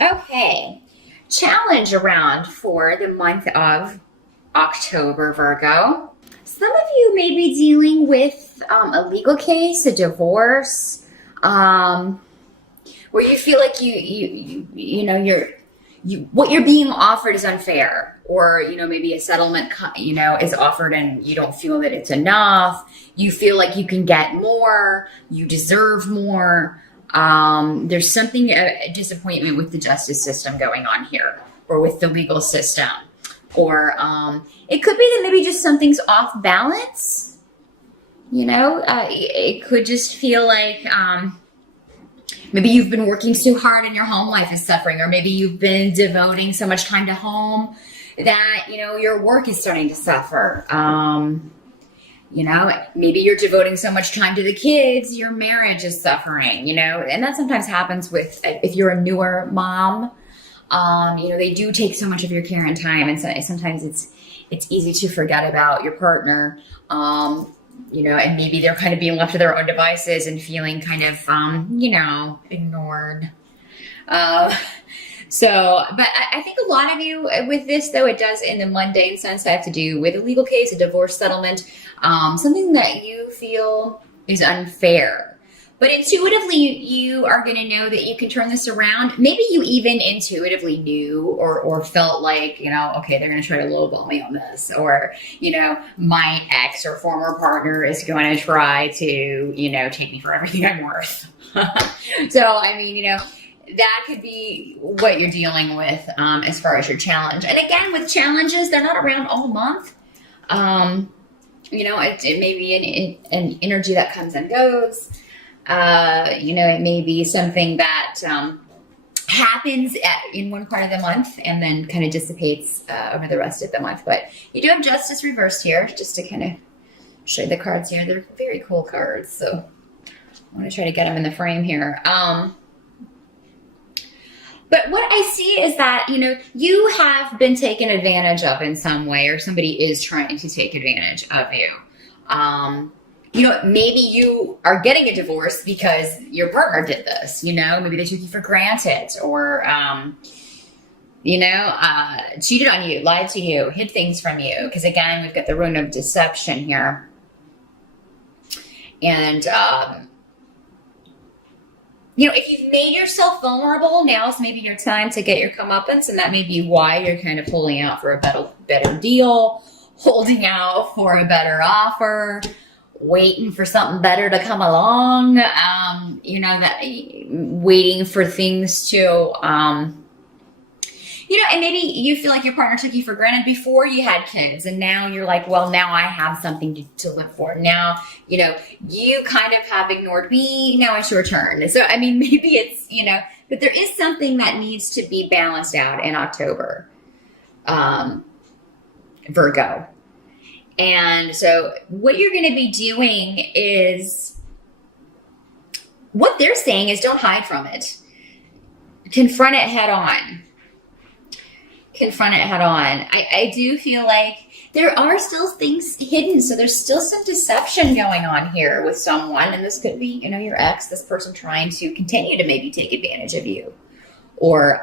Okay. Challenge around for the month of October, Virgo. Some of you may be dealing with a legal case, a divorce, where you feel like what you're being offered is unfair, or maybe a settlement is offered and you don't feel that it's enough. You feel like you can get more, you deserve more. There's something, a disappointment with the justice system going on here, or with the legal system, or it could be that maybe just something's off balance. It could just feel like maybe you've been working so hard and your home life is suffering, or maybe you've been devoting so much time to home that your work is starting to suffer. Maybe you're devoting so much time to the kids, your marriage is suffering, and that sometimes happens if you're a newer mom. They do take so much of your care and time, and sometimes it's easy to forget about your partner, and maybe they're kind of being left to their own devices and feeling kind of, ignored. But I think a lot of you with this, though, it does in the mundane sense have to do with a legal case, a divorce settlement, something that you feel is unfair. But intuitively, you are going to know that you can turn this around. Maybe you even intuitively knew or felt like, okay, they're going to try to lowball me on this. Or, my ex or former partner is going to try to, take me for everything I'm worth. So, that could be what you're dealing with as far as your challenge. And again, with challenges, they're not around all month. It may be an energy that comes and goes. It may be something that happens in one part of the month and then kind of dissipates over the rest of the month. But you do have Justice reversed here, just to kind of show you the cards here. They're very cool cards, so I want to try to get them in the frame here. But what I see is that, you have been taken advantage of in some way, or somebody is trying to take advantage of you. Maybe you are getting a divorce because your partner did this, maybe they took you for granted, or, cheated on you, lied to you, hid things from you. Because again, we've got the rune of deception here. And, if you've made yourself vulnerable, now's maybe your time to get your comeuppance, and that may be why you're kind of holding out for a better deal, holding out for a better offer, waiting for something better to come along, waiting for things to, and maybe you feel like your partner took you for granted before you had kids, and now you're like, well, now I have something to live for. Now, you kind of have ignored me. Now it's your turn. So, maybe it's, but there is something that needs to be balanced out in October, Virgo. And so what you're going to be doing is, what they're saying is don't hide from it. Confront it head on. Confront it head on. I do feel like there are still things hidden. So there's still some deception going on here with someone. And this could be, your ex, this person trying to continue to maybe take advantage of you, or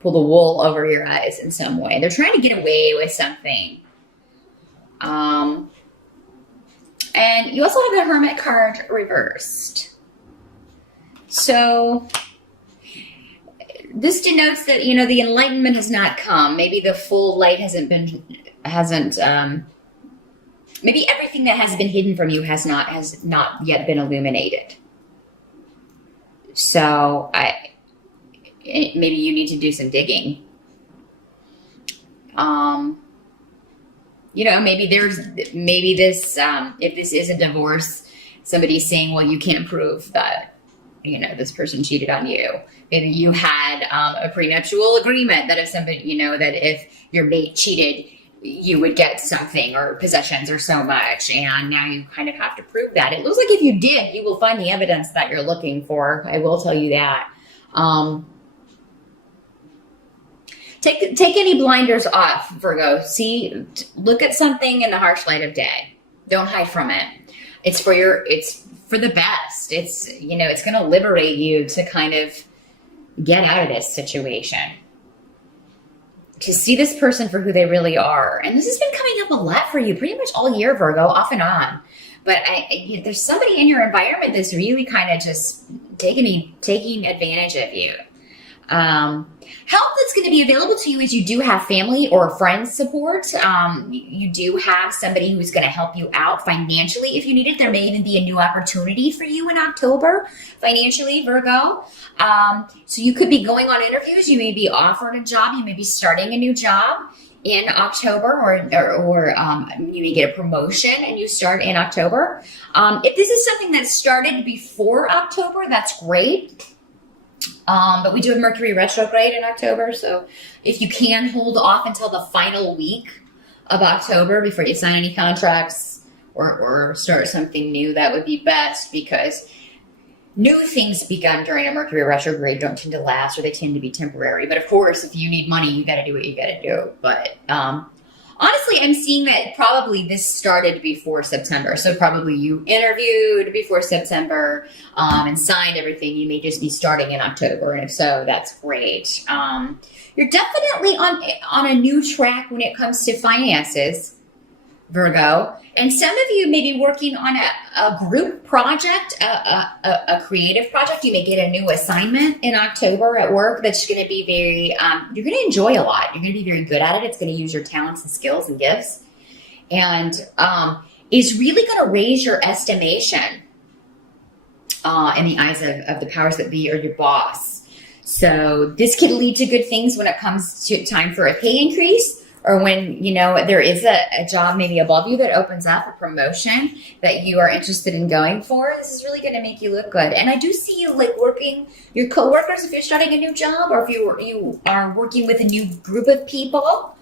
pull the wool over your eyes in some way. They're trying to get away with something. And you also have the Hermit card reversed. So this denotes that, the enlightenment has not come. Maybe the full light maybe everything that has been hidden from you has not yet been illuminated. So maybe you need to do some digging. Maybe this, if this is a divorce, somebody's saying, well, you can't prove that, this person cheated on you. Maybe you had a prenuptial agreement that if somebody, that if your mate cheated, you would get something, or possessions, or so much. And now you kind of have to prove that. It looks like if you did, you will find the evidence that you're looking for. I will tell you that. Take any blinders off, Virgo. Look at something in the harsh light of day. Don't hide from it. It's for the best. It's, it's going to liberate you to kind of get out of this situation, to see this person for who they really are. And this has been coming up a lot for you pretty much all year, Virgo, off and on. But there's somebody in your environment that's really kind of just taking advantage of you. Help that's going to be available to you is you do have family or friends support. You do have somebody who's going to help you out financially if you need it. There may even be a new opportunity for you in October financially, Virgo. So you could be going on interviews. You may be offered a job. You may be starting a new job in October, or you may get a promotion and you start in October. If this is something that started before October, that's great. But we do have Mercury retrograde in October, so if you can hold off until the final week of October before you sign any contracts or start something new, that would be best, because new things begun during a Mercury retrograde don't tend to last, or they tend to be temporary. But of course, if you need money, you got to do what you got to do. But honestly, I'm seeing that probably this started before September. So probably you interviewed before September and signed everything. You may just be starting in October. And if so, that's great. You're definitely on a new track when it comes to finances, Virgo. And some of you may be working on a group project, a creative project. You may get a new assignment in October at work that's going to be very, you're going to enjoy a lot. You're going to be very good at it. It's going to use your talents and skills and gifts. And is really going to raise your estimation in the eyes of the powers that be or your boss. So this could lead to good things when it comes to time for a pay increase, or when, there is a job maybe above you that opens up, a promotion that you are interested in going for. This is really going to make you look good. And I do see you like working your coworkers if you're starting a new job, or if you are working with a new group of people,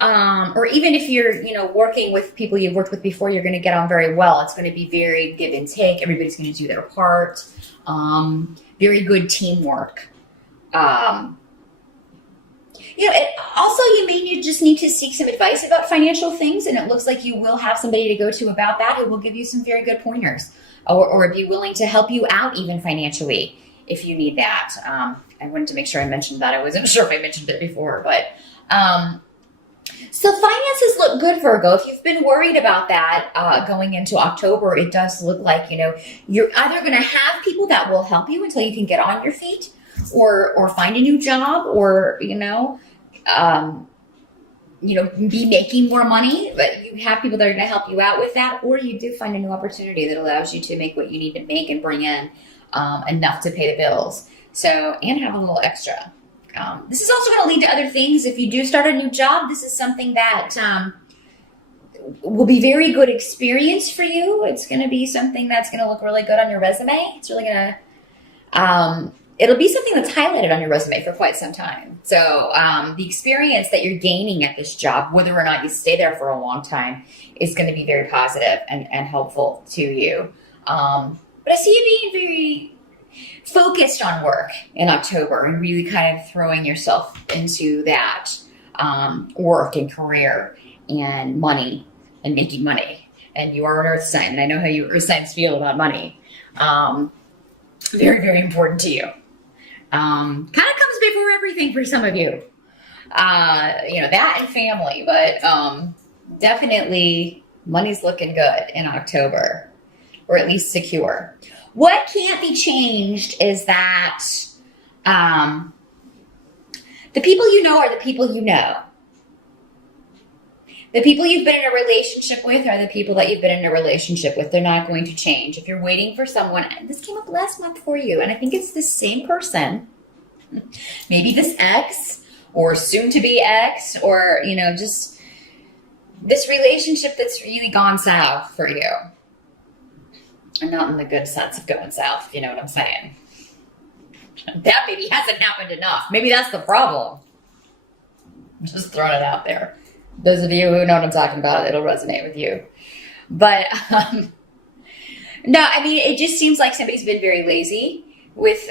or even if you're, working with people you've worked with before, you're going to get on very well. It's going to be very give and take. Everybody's going to do their part. Very good teamwork. Also, you may just need to seek some advice about financial things, and it looks like you will have somebody to go to about that who will give you some very good pointers, or be willing to help you out even financially if you need that. I wanted to make sure I mentioned that. I wasn't sure if I mentioned it before, but so finances look good, Virgo. If you've been worried about that going into October, it does look like, you're either going to have people that will help you until you can get on your feet, or find a new job, or, be making more money, but you have people that are going to help you out with that, or you do find a new opportunity that allows you to make what you need to make and bring in enough to pay the bills. So, and have a little extra. This is also going to lead to other things. If you do start a new job, this is something that will be very good experience for you. It's going to be something that's going to look really good on your resume. It's really going to, it'll be something that's highlighted on your resume for quite some time. So the experience that you're gaining at this job, whether or not you stay there for a long time, is going to be very positive and helpful to you. But I see you being very focused on work in October and really kind of throwing yourself into that work and career and money and making money. And you are an earth sign, and I know how you earth signs feel about money. Very, very important to you. Kind of comes before everything for some of you. That and family, but definitely money's looking good in October, or at least secure. What can't be changed is that the people you know are the people you know. The people you've been in a relationship with are the people that you've been in a relationship with. They're not going to change. If you're waiting for someone, and this came up last month for you, and I think it's the same person, maybe this ex or soon to be ex, or, just this relationship that's really gone south for you. And not in the good sense of going south, if you know what I'm saying. That maybe hasn't happened enough. Maybe that's the problem. Just throwing it out there. Those of you who know what I'm talking about, it'll resonate with you. But, no, I mean, it just seems like somebody's been very lazy with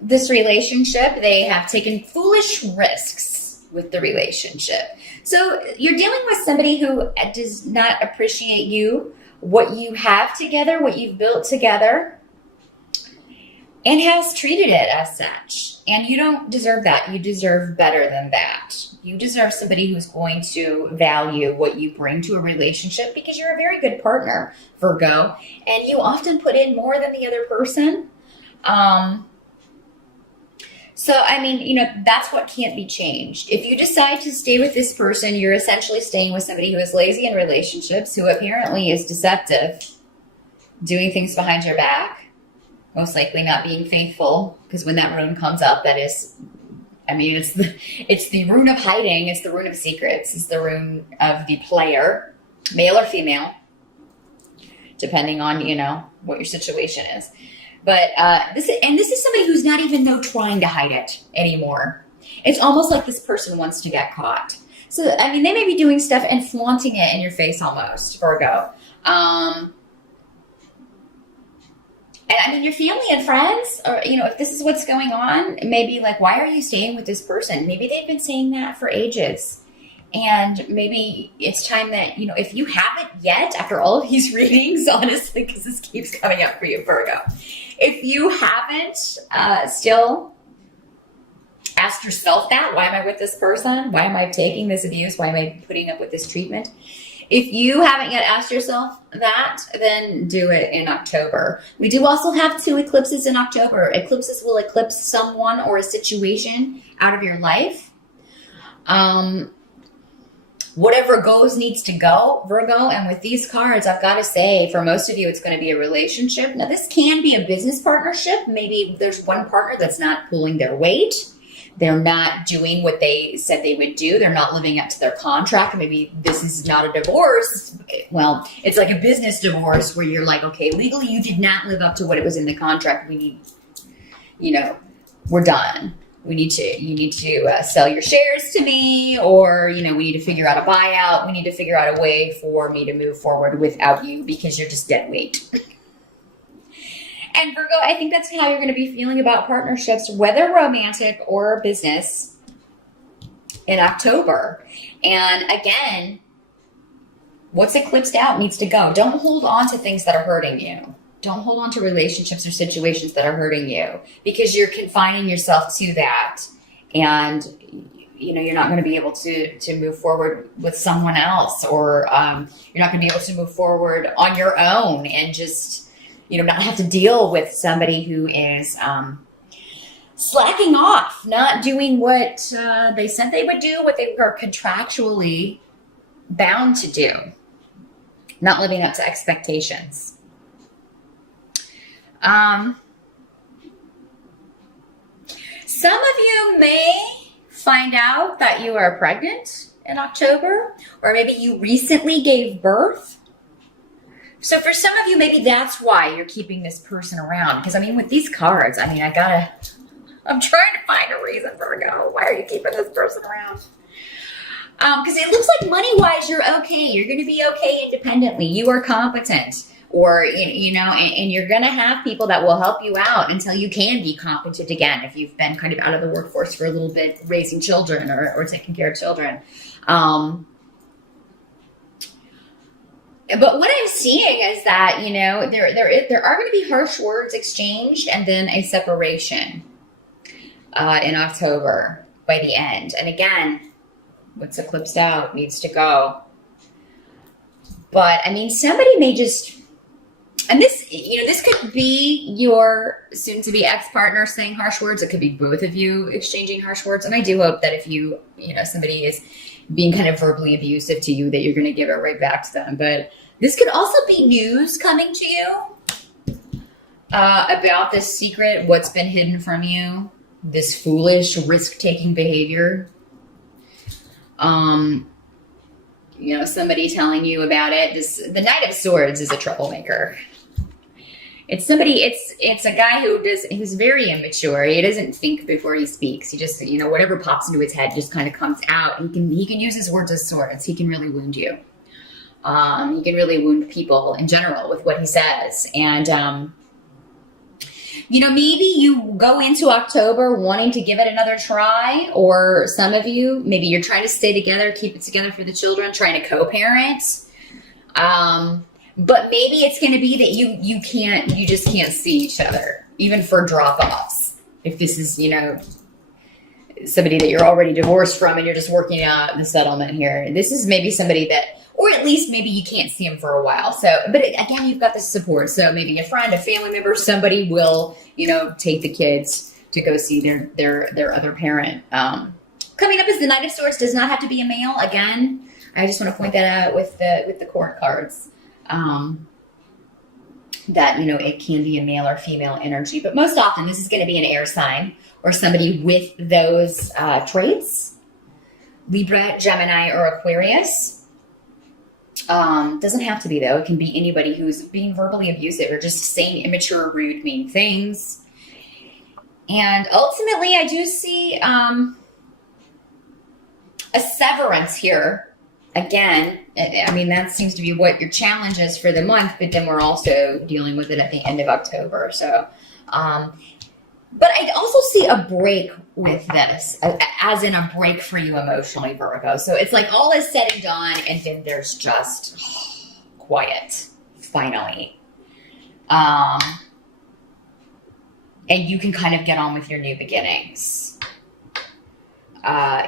this relationship. They have taken foolish risks with the relationship. So you're dealing with somebody who does not appreciate you, what you have together, what you've built together. and has treated it as such. And you don't deserve that. You deserve better than that. You deserve somebody who's going to value what you bring to a relationship, because you're a very good partner, Virgo, and you often put in more than the other person. So, I mean, you know, that's what can't be changed. If you decide to stay with this person, you're essentially staying with somebody who is lazy in relationships, who apparently is deceptive, doing things behind your back, most likely not being faithful, because when that rune comes up, that is, I mean, it's the rune of hiding. It's the rune of secrets. It's the rune of the player, male or female, depending on, you know, what your situation is. But this is somebody who's not even though trying to hide it anymore. It's almost like this person wants to get caught. So, I mean, they may be doing stuff and flaunting it in your face almost, Virgo. And I mean, your family and friends, or, you know, if this is what's going on, maybe like, why are you staying with this person? Maybe they've been saying that for ages. And maybe it's time that, you know, if you haven't yet, after all of these readings, honestly, because this keeps coming up for you, Virgo, if you haven't still asked yourself that, why am I with this person? Why am I taking this abuse? Why am I putting up with this treatment? If you haven't yet asked yourself that, then do it in October. We do also have 2 eclipses in October. Eclipses will eclipse someone or a situation out of your life. Whatever goes needs to go, Virgo. And with these cards, I've got to say, for most of you, it's going to be a relationship. Now, this can be a business partnership. Maybe there's one partner that's not pulling their weight. They're not doing what they said they would do. They're not living up to their contract. Maybe this is not a divorce. Well, it's like a business divorce where you're like, okay, legally you did not live up to what it was in the contract. We need, you know, we're done. You need to sell your shares to me, or, you know, we need to figure out a buyout. We need to figure out a way for me to move forward without you, because you're just dead weight. And Virgo, I think that's how you're going to be feeling about partnerships, whether romantic or business, in October. And again, what's eclipsed out needs to go. Don't hold on to things that are hurting you. Don't hold on to relationships or situations that are hurting you, because you're confining yourself to that. And, you know, you're not going to be able to move forward with someone else, or you're not going to be able to move forward on your own and just, you know, not have to deal with somebody who is slacking off, not doing what they said they would do, what they were contractually bound to do, not living up to expectations. Some of you may find out that you are pregnant in October, or maybe you recently gave birth. So for some of you, maybe that's why you're keeping this person around. Because I mean, with these cards, I mean, I'm trying to find a reason, Virgo. Why are you keeping this person around? Because it looks like money-wise, you're okay. You're going to be okay independently. You are competent. Or, you know, and you're going to have people that will help you out until you can be competent again, if you've been kind of out of the workforce for a little bit, raising children or taking care of children. But what I'm seeing is that, you know, there are going to be harsh words exchanged, and then a separation in October by the end. And again, what's eclipsed out needs to go. But I mean, somebody may just, and this, you know, this could be your soon-to-be ex-partner saying harsh words. It could be both of you exchanging harsh words. And I do hope that if you know, somebody is being kind of verbally abusive to you, that you're going to give it right back to them. But this could also be news coming to you about this secret, what's been hidden from you, this foolish risk-taking behavior. You know, somebody telling you about it. The Knight of Swords is a troublemaker. It's somebody, it's a guy who's very immature. He doesn't think before he speaks. He just, you know, whatever pops into his head just kind of comes out. He can use his words as swords. He can really wound you. He can really wound people in general with what he says. And, you know, maybe you go into October wanting to give it another try, or some of you, maybe you're trying to stay together, keep it together for the children, trying to co-parent. But maybe it's going to be that you just can't see each other. even for drop-offs. If this is, you know, somebody that you're already divorced from and you're just working out the settlement here. This is maybe somebody that, or at least maybe you can't see them for a while. So, but again, you've got the support. So maybe a friend, a family member, somebody will, you know, take the kids to go see their other parent. Coming up is the Knight of Swords. Does not have to be a male. Again, I just want to point that out with the court cards. That, you know, it can be a male or female energy, but most often this is going to be an air sign or somebody with those traits. Libra, Gemini, or Aquarius. Doesn't have to be, though. It can be anybody who's being verbally abusive or just saying immature, rude, mean things. And ultimately, I do see a severance here. Again, I mean, that seems to be what your challenge is for the month, but then we're also dealing with it at the end of October. So, but I also see a break with this, as in a break for you emotionally, Virgo. So it's like all is said and done, and then there's just quiet, finally. And you can kind of get on with your new beginnings.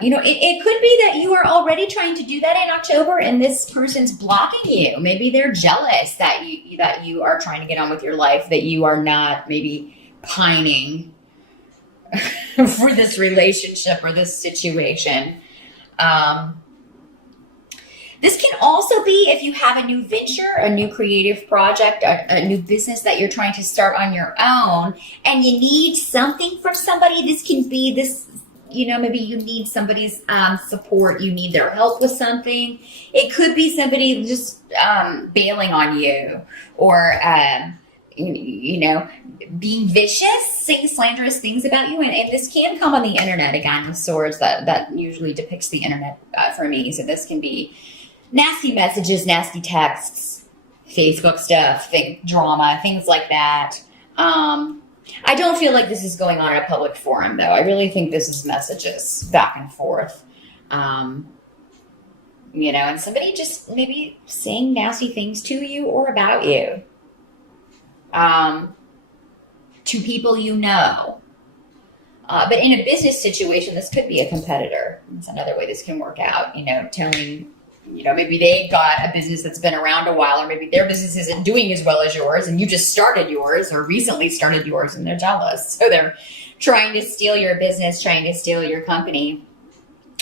You know, it could be that you are already trying to do that in October and this person's blocking you. Maybe they're jealous that you are trying to get on with your life, that you are not maybe pining for this relationship or this situation. This can also be if you have a new venture, a new creative project, a new business that you're trying to start on your own, and you need something from somebody. This can be this, you know, maybe you need somebody's support. You need their help with something. It could be somebody just bailing on you, or you know, being vicious, saying slanderous things about you. And this can come on the internet, again, with swords. That usually depicts the internet for me. So this can be nasty messages, nasty texts, Facebook stuff, drama, things like that. I don't feel like this is going on in a public forum, though. I really think this is messages back and forth. You know, and somebody just maybe saying nasty things to you or about you. To people you know. But in a business situation, this could be a competitor. That's another way this can work out. You know, telling, you know, maybe they've got a business that's been around a while, or maybe their business isn't doing as well as yours, and you just started yours or recently started yours, and they're jealous. So they're trying to steal your business, trying to steal your company,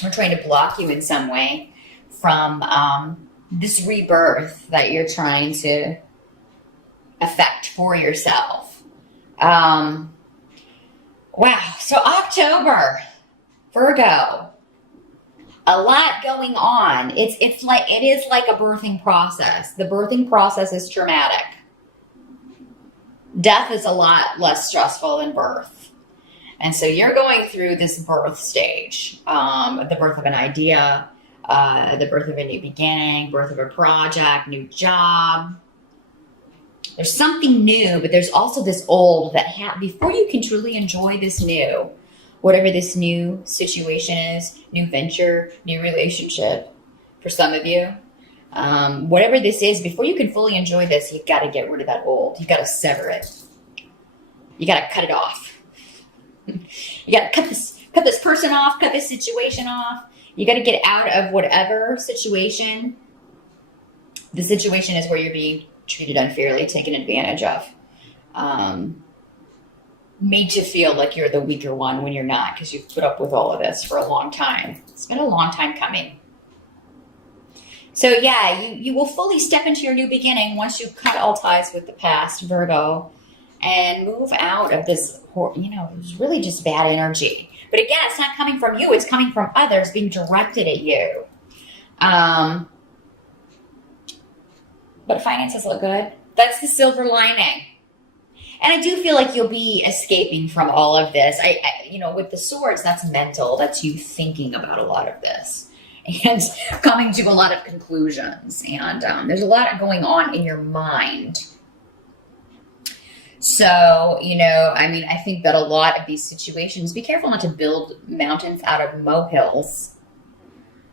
or trying to block you in some way from this rebirth that you're trying to effect for yourself. Wow. So October, Virgo. A lot going on. It is like a birthing process. The birthing process is traumatic. Death is a lot less stressful than birth. And so you're going through this birth stage, the birth of an idea, the birth of a new beginning, birth of a project, new job. There's something new, but there's also this old that before you can truly enjoy this new, whatever this new situation is, new venture, new relationship, for some of you, whatever this is, before you can fully enjoy this, you've got to get rid of that old. You've got to sever it. You got to cut it off. You got to cut this person off, cut this situation off. You got to get out of whatever situation. The situation is where you're being treated unfairly, taken advantage of. Made to feel like you're the weaker one when you're not, because you've put up with all of this for a long time. It's been a long time coming. So yeah, you will fully step into your new beginning once you cut all ties with the past, Virgo, and move out of this, you know, it's really just bad energy. But again, it's not coming from you. It's coming from others being directed at you. But finances look good. That's the silver lining. And I do feel like you'll be escaping from all of this. You know, with the swords, that's mental. That's you thinking about a lot of this and coming to a lot of conclusions. And there's a lot going on in your mind. So, you know, I mean, I think that a lot of these situations, be careful not to build mountains out of molehills.